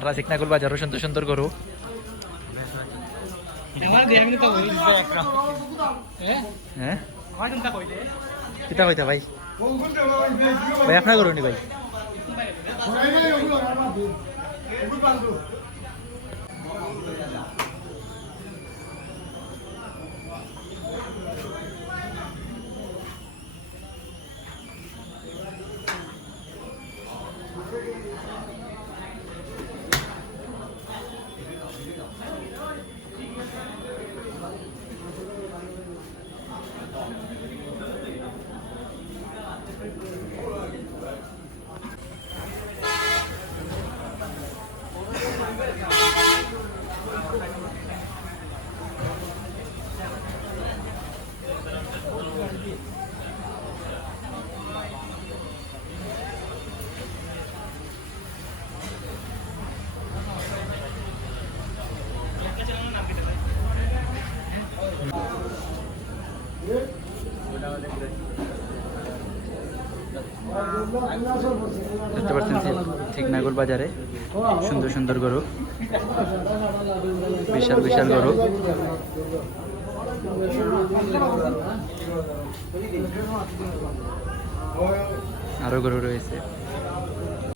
তারা চিকনাকুল বাজারও সুন্দর সুন্দর করো হ্যাঁ কিতা কইতা ভাই ভাই আপনার করুন ভাই দেখতে পাচ্ছেন যে ঠিক নাগর বাজারে। সুন্দর সুন্দর গরু। বিশাল বিশাল গরু। আরও গরু রয়েছে।